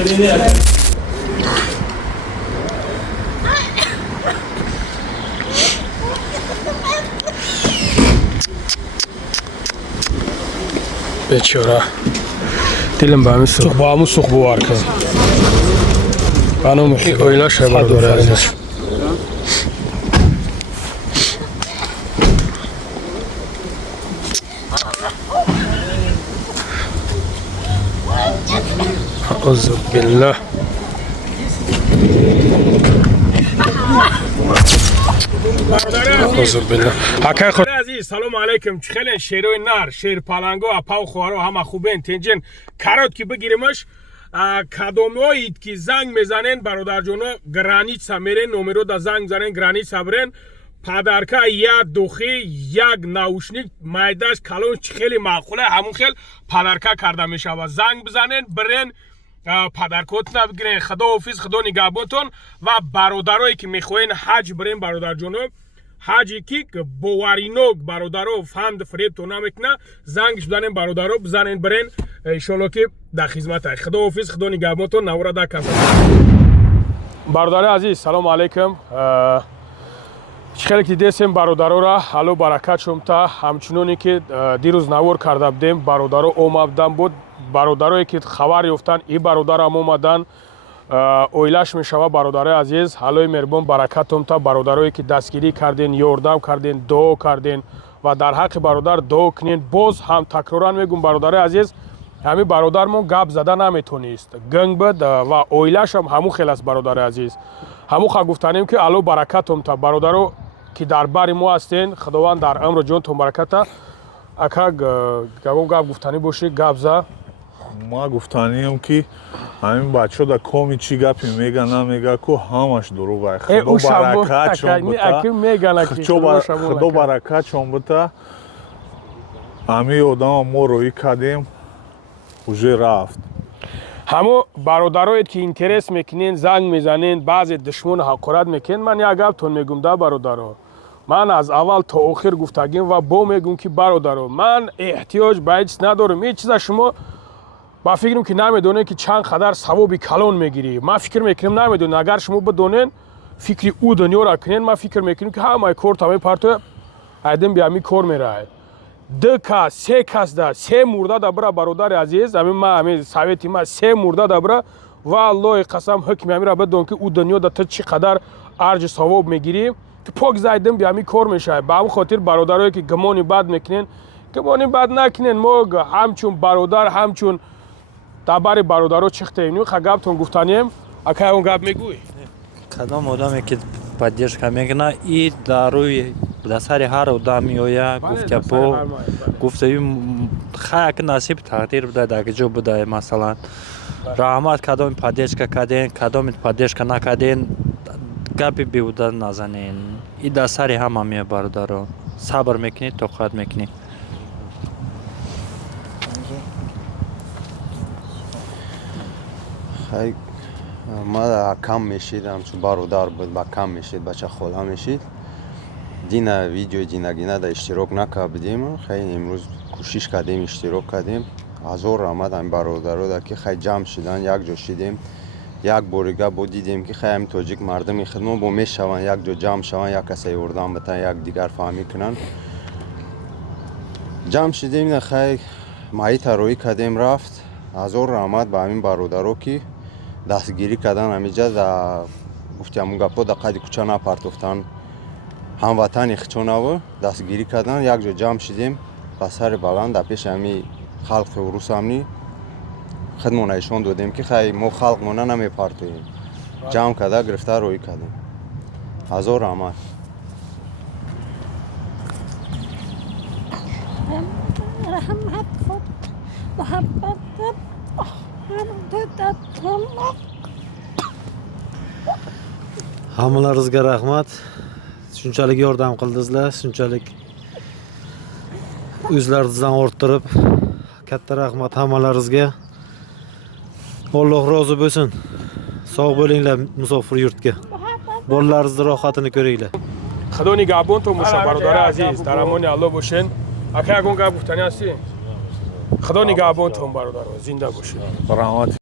بچورا دلم به همین سوخ با همون سوخ بوار کن بانو این اویلا شبر داره ازش اعوذ بالله اعوذ بالله حکای خود عزیز سلام علیکم چخیلن شیروی نر شیر پالانگو اپاو خوارو همه خوبین تنجن کارات کی بگیریمش کدومایید که زنگ میزنن برادر جونا گرانیچ میرن نمرو دا زنگ زنن گرانیچ برن پدرکا یا دوخی یک ناوشنیک مایداش کلون خیلی معقوله همون خیل پدرکا کرده میشه و زنگ بزنن برن پدرکوتنا بگیرن خدا حافظ خدا نگهبانتون و برادرایی که میخواین حج برین برادر جونا حاجی کی بوارینوک برادرو فند فریب تو نمیکنه زنگش بزنن برادرو بزنن برن انشالله که در خدمت خدا حافظ خدا نگهبانتون نورا در کسا برادر عزیز سلام علیکم خیلی که دیدیم برادرو را حالو برکت شمتا همچنانی که دیروز نور کرده بودیم برادرو اومدن بود برادرایی که خبر یافتن این برادر هم اومدن اویلاش میشوه برادر عزیز حالوی مهربان برکتم تا برادرایی که دستگیری کردین یاردم کردین دعا کردین و در حق برادر دعا کنین باز هم تکرارا میگم برادر عزیز همین برادرمون گپ زده نمیتونست گنگ بود و اویلاش هم همو خیلی است برادر عزیز همو خواهد گفتنیم که الو برکتم تا برادرو که در بر ما هستین خداوند در امر جونتون برکت اکا گپ گفتنی باشی گپ زد ما گفتانیم که همین بچه در کومی چی گپی میگن نمیگه که همش دروغه خدا برکت خدا برکت چون بتا همین آدم ما روی کردیم اوجه رفت همو برادرایت که اینترس میکنین زنگ میزنین بعضی دشمن حقارت میکنین من یک گپ تون میگم ده برادرها من از اول تا آخر گفتگیم و با میگم که برادرها من احتیاج به هیچ ندارم هیچ چیز شما با فکرم که نمیدونین که چند قدر ثوابی کلان میگیری من فکر میکنم نمیدونین اگر شما بدونین فکری او دنیا را کنین من فکر میکنم که همه کار تمام پارتو ایدم بیا می کار میره دو کس سه کس ده سه مرده ده برا برادر عزیز همین ما همین سویتی ما سه مرده ده برا والله قسم حکم همین را بدون که او دنیا ده تا چی قدر ارج ثواب میگیری که پاک زایدم بیا می کار میشه با همون خاطر برادرایی که گمانی بد میکنین گمانی بد نکنین ما همچون برادر همچون دبر برادرو چخته اینو خگابتون گفتانیم اکای اون گاب میگوی کدام آدمی که поддержка میکنه این داروی دسر هر آدم میویا گفت پو گفت خاک نصیب تقدیر بده در جو بده مثلا رحمت کدام поддержка کردین کدام поддержка نکردین گپی بیوده نزنین این دسر همه می برادرو صبر میکنید توقعات میکنید خیلی ما کم میشیدم چون برادر بود با کم میشید بچه خدا میشید دینا ویدیو دینا در اشتراک نکردیم خیلی امروز کوشش کردیم اشتراک کردیم هزار رحمت هم برادر رو که خیلی جمع شدن یک جا شدیم یک بوریگه بود دیدیم که خیلی تاجیک مردم خدمت با میشون یک جا جمع شون یک کسی اردن بتن یک دیگر فهمی کنن جمع شدیم خیلی مایی تروی کردیم رفت هزار رحمت به همین برادرو که دستگیری کردن همینجا در گفتیم گپا در قد کوچه نپرتفتن هموطن خچونه و دستگیری کردن یک جا جمع شدیم پسر بلند در پیش همین خلق روس همینی خدمون ایشون دادیم که خیلی ما خلق مونه نمیپرتیم جمع کرده گرفتار روی کردیم هزار رحمت رحمت خود محبت Hammalaringizga rahmat. Shunchalik yordam qildingizlar, shunchalik o'zlaringizdan orttirib katta rahmat hammalaringizga. Alloh rozi bo'lsin. Sog' bo'linglar musofir yurtga. Bolalaringizni rohatini ko'ringlar. خدا نگهبانتون باشه برادر عزیز در امان الله باشین اگه گفت گفتنی هستی خدا نگهبانتون برادر زنده باشین رحمت